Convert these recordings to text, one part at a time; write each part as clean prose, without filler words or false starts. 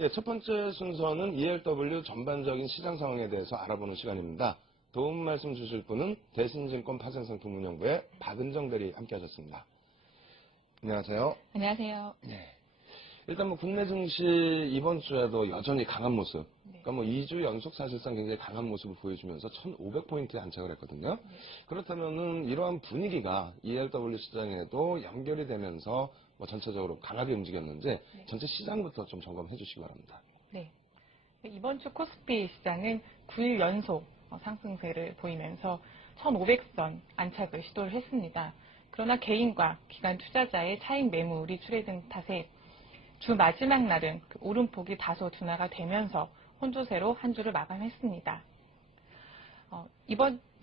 예, 첫 번째 순서는 ELW 전반적인 시장 상황에 대해서 알아보는 시간입니다. 도움 말씀 주실 분은 대신증권 파생상품운용부의 박은정 대리 함께 하셨습니다. 안녕하세요. 안녕하세요. 네. 일단 국내 증시 이번 주에도 여전히 강한 모습. 그러니까 2주 연속 사실상 굉장히 강한 모습을 보여주면서 1,500포인트에 안착을 했거든요. 그렇다면은 이러한 분위기가 ELW 시장에도 연결이 되면서 전체적으로 강하게 움직였는지 전체 시장부터 좀 점검해 주시기 바랍니다. 네. 이번 주 코스피 시장은 9일 연속 상승세를 보이면서 1,500선 안착을 시도를 했습니다. 그러나 개인과 기관 투자자의 차익 매물이 출해든 탓에 주 마지막 날은 오름폭이 다소 둔화가 되면서 혼조세로 한 주를 마감했습니다.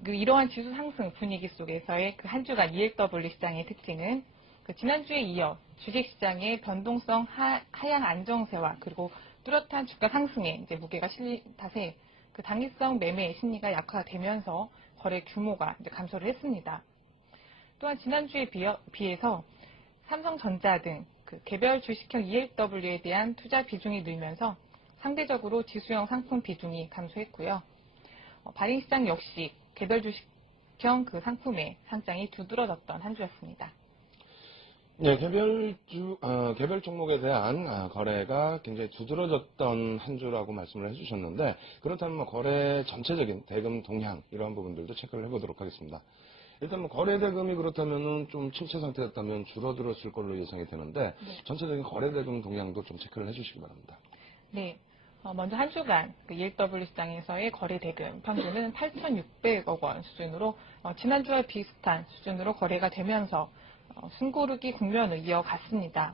이러한 지수 상승 분위기 속에서의 한 주간 ELW 시장의 특징은 지난주에 이어 주식시장의 변동성 하향 안정세와 그리고 뚜렷한 주가 상승에 무게가 실린 탓에 당위성 매매 심리가 약화되면서 거래 규모가 감소를 했습니다. 또한 지난주에 비해서 삼성전자 등 개별 주식형 ELW에 대한 투자 비중이 늘면서 상대적으로 지수형 상품 비중이 감소했고요. 발행시장 역시 개별 주식형 상품의 상장이 두드러졌던 한 주였습니다. 네, 개별 종목에 대한 거래가 굉장히 두드러졌던 한 주라고 말씀을 해주셨는데, 그렇다면 거래 전체적인 대금 동향 이러한 부분들도 체크를 해보도록 하겠습니다. 일단 거래 대금이 그렇다면은 좀 침체 상태였다면 줄어들었을 걸로 예상이 되는데, 전체적인 거래 대금 동향도 좀 체크를 해주시기 바랍니다. 네. 먼저 한 주간 ELW 시장에서의 거래 대금 평균은 8,600억 원 수준으로 지난주와 비슷한 수준으로 거래가 되면서 숨고르기 국면을 이어갔습니다.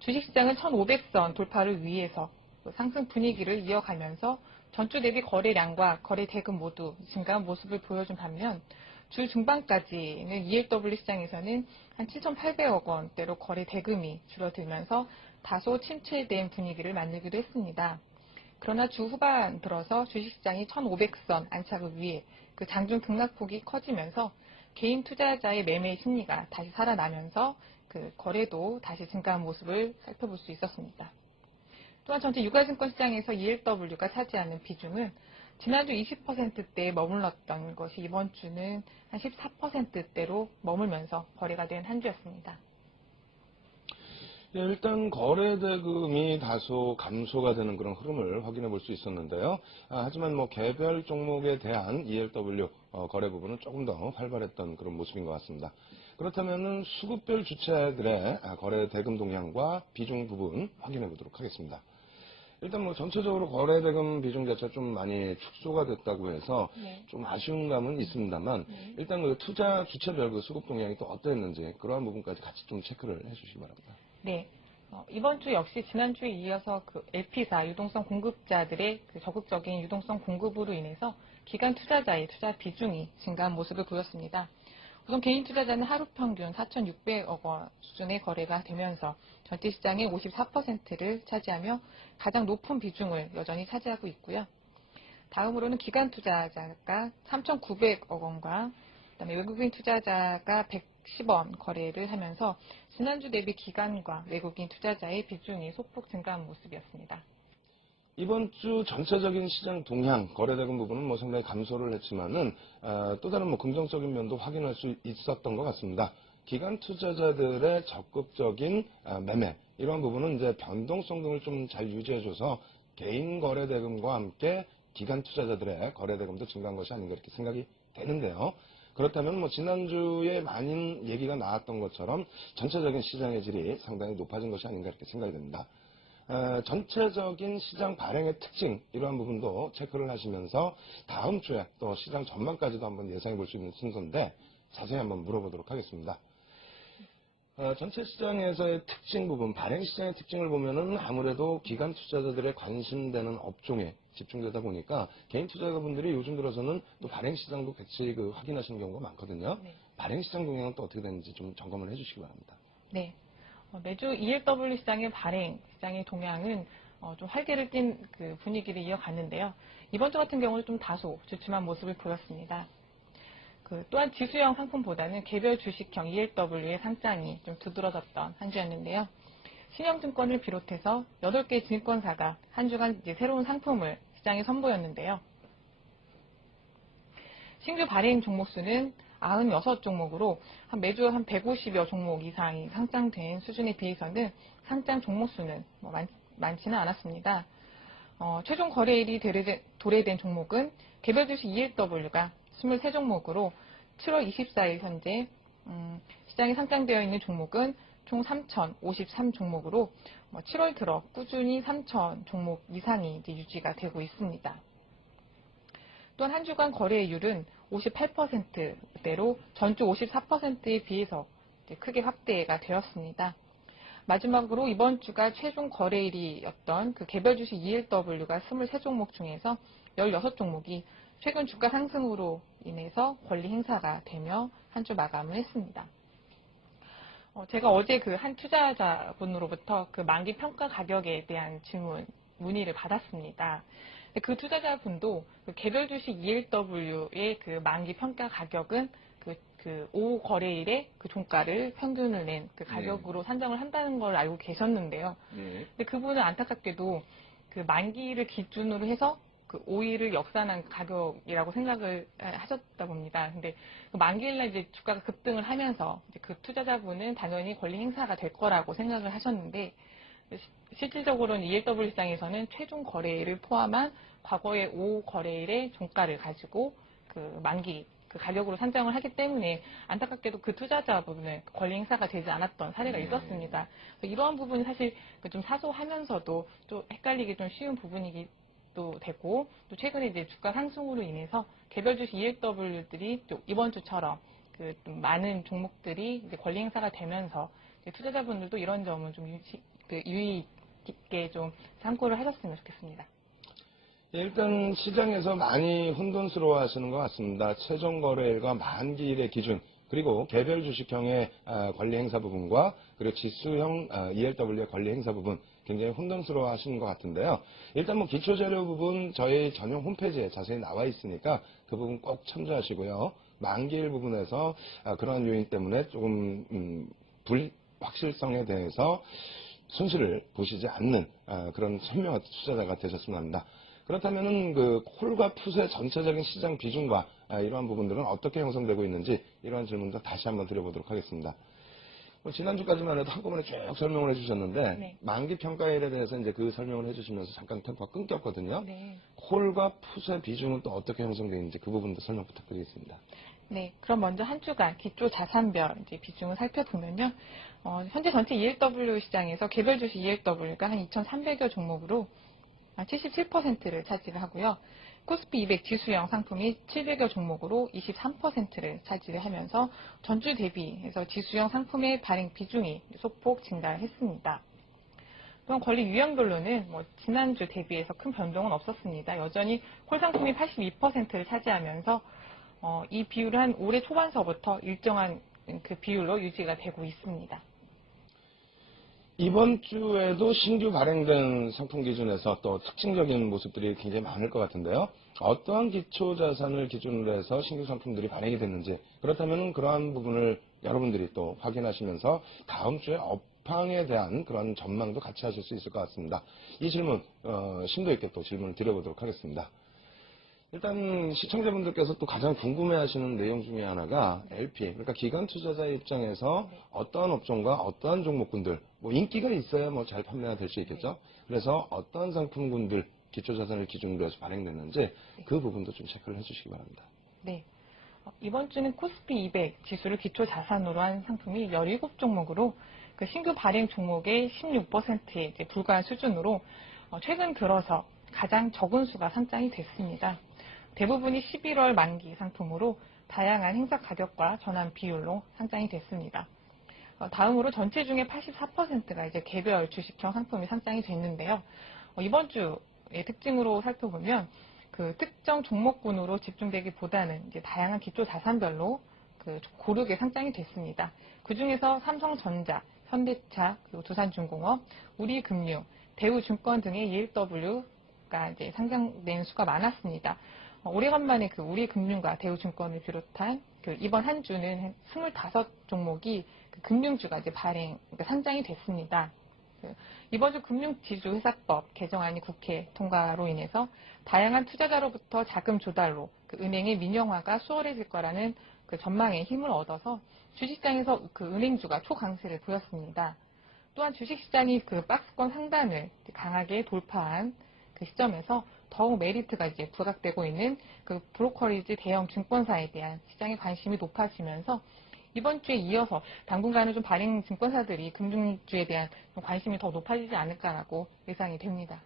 주식시장은 1,500선 돌파를 위해서 상승 분위기를 이어가면서 전주 대비 거래량과 거래 대금 모두 증가한 모습을 보여준 반면 주 중반까지는 ELW 시장에서는 한 7,800억 원대로 거래 대금이 줄어들면서 다소 침체된 분위기를 만들기도 했습니다. 그러나 주 후반 들어서 주식시장이 1,500선 안착을 위해 장중 등락폭이 커지면서 개인 투자자의 매매 심리가 다시 살아나면서 거래도 다시 증가한 모습을 살펴볼 수 있었습니다. 또한 전체 유가증권 시장에서 ELW가 차지하는 비중은 지난주 20%대에 머물렀던 것이 이번 주는 한 14%대로 머물면서 거래가 된 한 주였습니다. 네, 일단 거래 대금이 다소 감소가 되는 그런 흐름을 확인해 볼 수 있었는데요. 하지만 개별 종목에 대한 ELW 거래 부분은 조금 더 활발했던 그런 모습인 것 같습니다. 그렇다면은 수급별 주체들의 거래 대금 동향과 비중 부분 확인해 보도록 하겠습니다. 일단 전체적으로 거래 대금 비중 자체가 좀 많이 축소가 됐다고 해서 좀 아쉬운 감은 있습니다만 일단 투자 주체별 수급 동향이 또 어땠는지 그러한 부분까지 같이 좀 체크를 해 주시기 바랍니다. 네. 이번 주 역시 지난주에 이어서 LP사 유동성 공급자들의 적극적인 유동성 공급으로 인해서 기관 투자자의 투자 비중이 증가한 모습을 보였습니다. 우선 개인 투자자는 하루 평균 4,600억 원 수준의 거래가 되면서 전체 시장의 54%를 차지하며 가장 높은 비중을 여전히 차지하고 있고요. 다음으로는 기관 투자자가 3,900억 원과 그다음에 외국인 투자자가 110원 거래를 하면서 지난주 대비 기관과 외국인 투자자의 비중이 소폭 증가한 모습이었습니다. 이번 주 전체적인 시장 동향, 거래대금 부분은 상당히 감소를 했지만은 또 다른 긍정적인 면도 확인할 수 있었던 것 같습니다. 기관 투자자들의 적극적인 매매 이러한 부분은 이제 변동성 등을 좀 잘 유지해줘서 개인 거래대금과 함께 기관 투자자들의 거래대금도 증가한 것이 아닌가 이렇게 생각이 되는데요. 그렇다면 지난주에 많은 얘기가 나왔던 것처럼 전체적인 시장의 질이 상당히 높아진 것이 아닌가 이렇게 생각이 됩니다. 전체적인 시장 발행의 특징 이러한 부분도 체크를 하시면서 다음 주에 또 시장 전망까지도 한번 예상해 볼 수 있는 순서인데 자세히 한번 물어보도록 하겠습니다. 전체 시장에서의 특징 부분, 발행 시장의 특징을 보면은 아무래도 기관 투자자들의 관심되는 업종에 집중되다 보니까 개인 투자자분들이 요즘 들어서는 또 발행 시장도 같이 확인하시는 경우가 많거든요. 발행 시장 동향은 또 어떻게 되는지 좀 점검을 해주시기 바랍니다. 네. 매주 ELW 시장의 발행 시장의 동향은 좀 활기를 띈 분위기를 이어갔는데요. 이번 주 같은 경우는 좀 다소 주춤한 모습을 보였습니다. 또한 지수형 상품보다는 개별 주식형 ELW의 상장이 좀 두드러졌던 한 주였는데요. 신영증권을 비롯해서 8개 증권사가 한 주간 이제 새로운 상품을 시장에 선보였는데요. 신규 발행 종목 수는 96종목으로 매주 한 150여 종목 이상이 상장된 수준에 비해서는 상장 종목 수는 많지는 않았습니다. 최종 거래일이 도래된 종목은 개별 주식 ELW가 23종목으로 7월 24일 현재 시장에 상장되어 있는 종목은 총 3,053종목으로 7월 들어 꾸준히 3,000 종목 이상이 이제 유지가 되고 있습니다. 또한 한 주간 거래율은 58%대로 전주 54%에 비해서 크게 확대가 되었습니다. 마지막으로 이번 주가 최종 거래일이었던 그 개별 주식 ELW가 23종목 중에서 16종목이 최근 주가 상승으로 인해서 권리 행사가 되며 한 주 마감을 했습니다. 제가 어제 그 한 투자자분으로부터 그 만기 평가 가격에 대한 문의를 받았습니다. 그 투자자분도 그 개별 주식 ELW의 그 만기 평가 가격은 그 5 거래일에 그 종가를 평균을 낸 그 가격으로 산정을 한다는 걸 알고 계셨는데요. 근데 그분은 안타깝게도 그 만기를 기준으로 해서 그 5일을 역산한 가격이라고 생각을 하셨다 봅니다. 근데 그 만기일날 이제 주가가 급등을 하면서 이제 그 투자자분은 당연히 권리 행사가 될 거라고 생각을 하셨는데 실질적으로는 ELW 시장에서는 최종 거래일을 포함한 과거의 5 거래일의 종가를 가지고 그 만기 그 가격으로 산정을 하기 때문에 안타깝게도 그 투자자분은 권리 행사가 되지 않았던 사례가 있었습니다. 이러한 부분이 사실 좀 사소하면서도 좀 헷갈리기 좀 쉬운 부분이기도 되고 또 최근에 이제 주가 상승으로 인해서 개별 주식 ELW들이 이번 주처럼 그 좀 많은 종목들이 이제 권리 행사가 되면서 투자자분들도 이런 점은 좀 유의 깊게 좀 참고를 하셨으면 좋겠습니다. 일단 시장에서 많이 혼돈스러워 하시는 것 같습니다. 최종 거래일과 만기일의 기준, 그리고 개별 주식형의 권리 행사 부분과 그리고 지수형 ELW의 권리 행사 부분 굉장히 혼돈스러워 하시는 것 같은데요. 일단 뭐 기초 자료 부분 저희 전용 홈페이지에 자세히 나와 있으니까 그 부분 꼭 참조하시고요. 만기일 부분에서 그러한 요인 때문에 조금 불확실성에 대해서 손실을 보시지 않는 그런 현명한 투자자가 되셨으면 합니다. 그렇다면은 그 콜과 풋의 전체적인 시장 비중과 이러한 부분들은 어떻게 형성되고 있는지 이러한 질문도 다시 한번 드려보도록 하겠습니다. 지난주까지만 해도 한꺼번에 쭉 설명을 해주셨는데 네. 만기 평가일에 대해서 이제 그 설명을 해주시면서 잠깐 템포가 끊겼거든요. 네. 콜과 풋의 비중은 또 어떻게 형성되어 있는지 그 부분도 설명 부탁드리겠습니다. 네, 그럼 먼저 한 주간 기초 자산별 이제 비중을 살펴보면요. 현재 전체 ELW 시장에서 개별 주식 ELW가 한 2,300여 종목으로 77%를 차지를 하고요. 코스피 200 지수형 상품이 700여 종목으로 23%를 차지를 하면서 전주 대비해서 지수형 상품의 발행 비중이 소폭 증가했습니다. 또한 권리 유형별로는 지난주 대비해서 큰 변동은 없었습니다. 여전히 콜 상품이 82%를 차지하면서 이 비율은 올해 초반서부터 일정한 그 비율로 유지가 되고 있습니다. 이번 주에도 신규 발행된 상품 기준에서 또 특징적인 모습들이 굉장히 많을 것 같은데요. 어떠한 기초 자산을 기준으로 해서 신규 상품들이 발행이 됐는지, 그렇다면 그러한 부분을 여러분들이 또 확인하시면서 다음 주에 업황에 대한 그런 전망도 같이 하실 수 있을 것 같습니다. 이 질문 심도 있게 또 질문을 드려보도록 하겠습니다. 일단 시청자분들께서 또 가장 궁금해하시는 내용 중에 하나가 LP, 그러니까 기관 투자자의 입장에서 어떠한 업종과 어떠한 종목군들, 인기가 있어야 잘 판매가 될 수 있겠죠. 그래서 어떠한 상품군들 기초자산을 기준으로 해서 발행됐는지 그 부분도 좀 체크를 해주시기 바랍니다. 네. 이번 주는 코스피 200 지수를 기초 자산으로 한 상품이 17종목으로 그 신규 발행 종목의 16%에 불과한 수준으로 최근 들어서 가장 적은 수가 상장이 됐습니다. 대부분이 11월 만기 상품으로 다양한 행사 가격과 전환 비율로 상장이 됐습니다. 다음으로 전체 중에 84%가 이제 개별 주식형 상품이 상장이 됐는데요. 이번 주의 특징으로 살펴보면 그 특정 종목군으로 집중되기보다는 이제 다양한 기초 자산별로 그 고르게 상장이 됐습니다. 그 중에서 삼성전자, 현대차, 그리고 두산중공업, 우리금융, 대우증권 등의 ELW가 이제 상장된 수가 많았습니다. 오래간만에 그 우리금융과 대우증권을 비롯한 그 이번 한 주는 25종목이 그 금융주가 이제 그러니까 상장이 됐습니다. 이번 주 금융지주회사법 개정안이 국회 통과로 인해서 다양한 투자자로부터 자금 조달로 은행의 민영화가 수월해질 거라는 전망에 힘을 얻어서 주식시장에서 은행주가 초강세를 보였습니다. 또한 주식시장이 박스권 상단을 강하게 돌파한 시점에서 더욱 메리트가 부각되고 있는 브로커리지 대형 증권사에 대한 시장의 관심이 높아지면서 이번 주에 이어서 당분간은 좀 발행 증권사들이 금융주에 대한 관심이 더 높아지지 않을까라고 예상이 됩니다.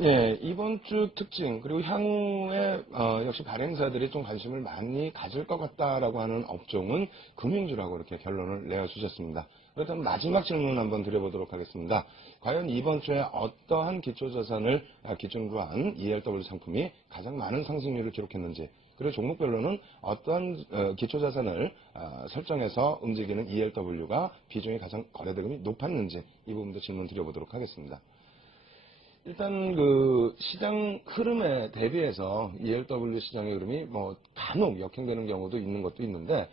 예, 이번 주 특징 그리고 향후에 역시 발행사들이 좀 관심을 많이 가질 것 같다라고 하는 업종은 금융주라고 이렇게 결론을 내어주셨습니다. 그렇다면 마지막 질문 한번 드려보도록 하겠습니다. 과연 이번 주에 어떠한 기초자산을 기준으로 한 ELW 상품이 가장 많은 상승률을 기록했는지, 그리고 종목별로는 어떠한 기초자산을 설정해서 움직이는 ELW가 비중이 가장 거래대금이 높았는지 이 부분도 질문 드려보도록 하겠습니다. 일단 시장 흐름에 대비해서 ELW 시장의 흐름이 간혹 역행되는 경우도 있는 것도 있는데,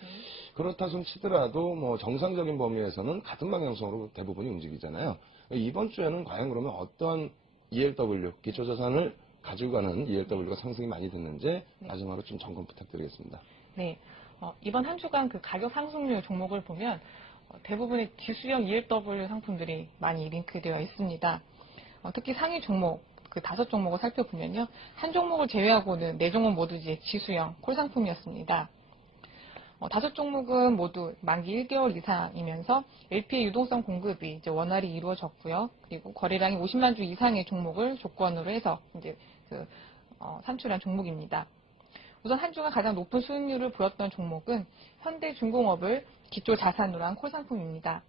그렇다 손 치더라도 정상적인 범위에서는 같은 방향성으로 대부분이 움직이잖아요. 이번 주에는 과연 그러면 어떠한 ELW 기초자산을 가지고 가는 ELW가 상승이 많이 됐는지 마지막으로 좀 점검 부탁드리겠습니다. 네, 이번 한 주간 가격 상승률 종목을 보면 대부분의 지수형 ELW 상품들이 많이 링크되어 있습니다. 특히 상위 종목, 5종목을 살펴보면요. 한 종목을 제외하고는 4종목 모두 지수형 콜 상품이었습니다. 5종목은 모두 만기 1개월 이상이면서 LP의 유동성 공급이 원활히 이루어졌고요. 그리고 거래량이 50만 주 이상의 종목을 조건으로 해서 산출한 종목입니다. 우선 한 주간 가장 높은 수익률을 보였던 종목은 현대중공업을 기초 자산으로 한 콜 상품입니다.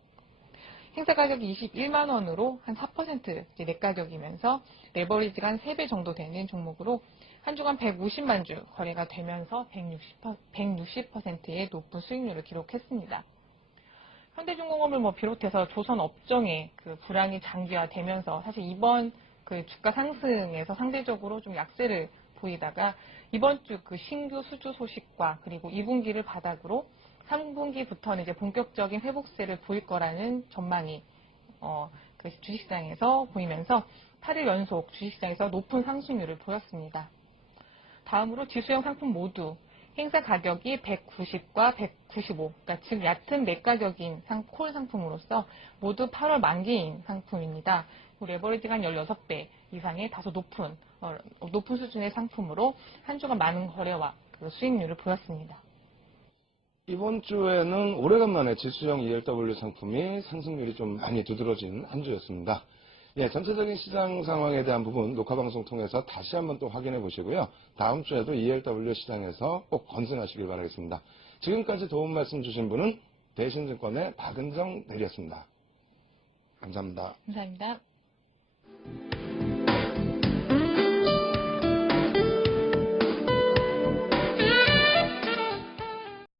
행사 가격이 21만 원으로 한 4% 내가격이면서 레버리지가 한 3배 정도 되는 종목으로 한 주간 150만 주 거래가 되면서 160%의 높은 수익률을 기록했습니다. 현대중공업을 비롯해서 조선 업종의 불황이 장기화되면서 사실 이번 주가 상승에서 상대적으로 좀 약세를 보이다가 이번 주 신규 수주 소식과 그리고 2분기를 바닥으로 3분기부터는 본격적인 회복세를 보일 거라는 전망이 주식시장에서 보이면서 8일 연속 주식시장에서 높은 상승률을 보였습니다. 다음으로 지수형 상품 모두 행사 가격이 190과 195, 그러니까 즉 얕은 매가격인 콜 상품으로서 모두 8월 만기인 상품입니다. 레버리지가 한 16배 이상의 다소 높은 수준의 상품으로 한 주간 많은 거래와 수익률을 보였습니다. 이번 주에는 오래간만에 지수형 ELW 상품이 상승률이 좀 많이 두드러진 한 주였습니다. 예, 전체적인 시장 상황에 대한 부분 녹화방송 통해서 다시 한번 또 확인해 보시고요. 다음 주에도 ELW 시장에서 꼭 건승하시길 바라겠습니다. 지금까지 도움 말씀 주신 분은 대신증권의 박은정 대리였습니다. 감사합니다. 감사합니다.